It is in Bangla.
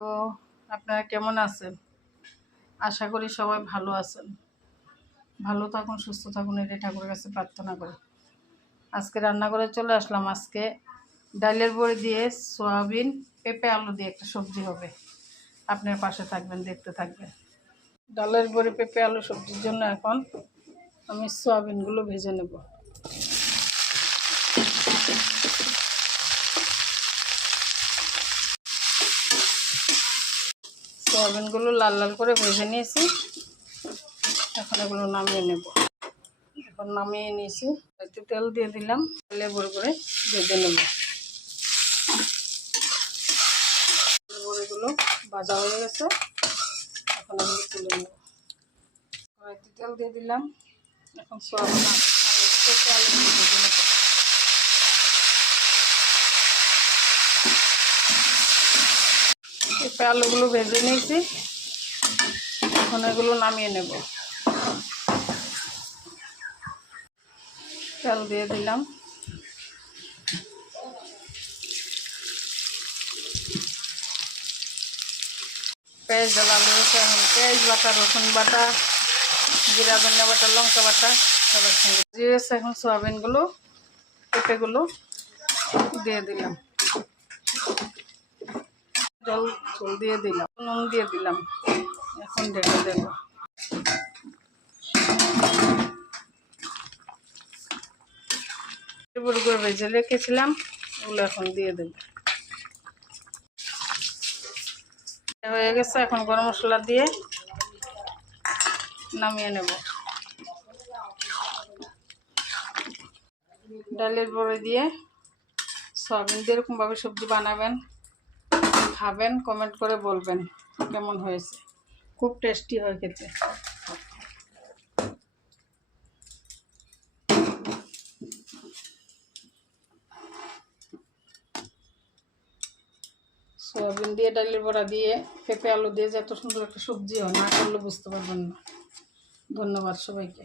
তো আপনারা কেমন আছেন? আশা করি সবাই ভালো আছেন। ভালো থাকুন, সুস্থ থাকুন, এটাই ঠাকুরের কাছে প্রার্থনা করি। আজকে রান্না করে চলে আসলাম। আজকে ডালের বড়ি দিয়ে সয়াবিন, পেঁপে, আলু দিয়ে একটা সবজি হবে। আপনার পাশে থাকবেন, দেখতে থাকবেন। ডালের বড়ি, পেঁপে, আলু সবজির জন্য এখন আমি সয়াবিনগুলো ভেজে নেব। সয়াবিনগুলো লাল লাল করে ভেজে নিয়েছি। এখন এগুলো নামিয়ে নেব। এখন নামিয়ে নিয়েছি। একটু তেল দিয়ে দিলাম লেবুর করে ভেজে নেব। বড়িগুলো ভাজা হয়ে গেছে। এখন এগুলো তুলে নেব। একটু তেল দিয়ে দিলাম। এখন সয়াবিন আলু পেঁপে আলুগুলো ভেজে নেব পেঁপে আলুগুলো ভেজে নিয়েছি। এখন এগুলো নামিয়ে নেব। তেল দিয়ে দিলাম। পেঁয়াজ এখন পেঁয়াজ বাটা, রসুন বাটা, জিরা, ধনিয়া বাটা, লঙ্কা বাটা, সবার সঙ্গে। জিরেছে এখন সোয়াবিনগুলো, পেঁপেগুলো দিয়ে দিলাম। জল জল দিয়ে দিলাম, নুন দিয়ে দিলাম। এখন ঢেকে দেব। ভেজে রেখেছিলাম, ওগুলো এখন দিয়ে দেব। হয়ে গেছে, এখন গরম মশলা দিয়ে নামিয়ে নেব। ডালের বড়ি দিয়ে সয়াবিন দিয়ে এরকমভাবে সবজি বানাবেন। খাবেন কমেন্ট করে বলবেন কেমন হয়েছে। খুব টেস্টি হয় খেতে। সয়াবিন দিয়ে ডালের বড়া দিয়ে পেঁপে আলু দিয়ে যে এত সুন্দর একটা সবজি হয়, না করলে বুঝতে পারবেন না। ধন্যবাদ সবাইকে।